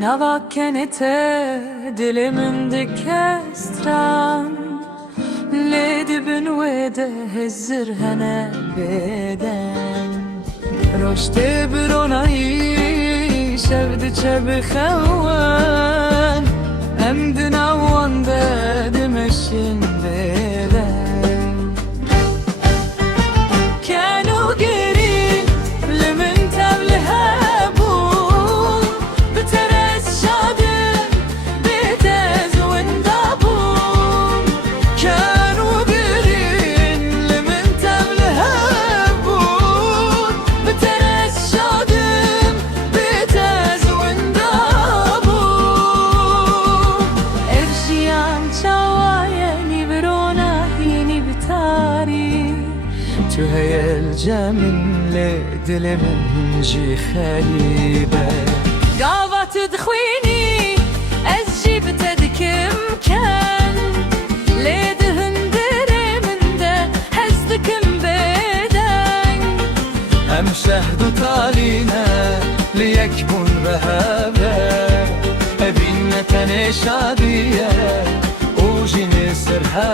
Nava kenete dilimin dikestran Ledibin wede hezir hene beden Roşte bir onayı şevdiçe bixewan Emdin avan dedim eşin beden Kanu girin limin tevlihe bun Biteres şadim bitez windabun Kanu girin limin tevlihe bun Biteres şadim bitez windabun Erjiyan çavayeni birona yeni bitari تو هي الجمل دل من جي خليبة قاوة تدخويني أجيب تدكم كان ليدهن دري من ده هزدكم بدن هم شهد طالينا ليكبن بهابة أبينا تاني شادية وجيني سرها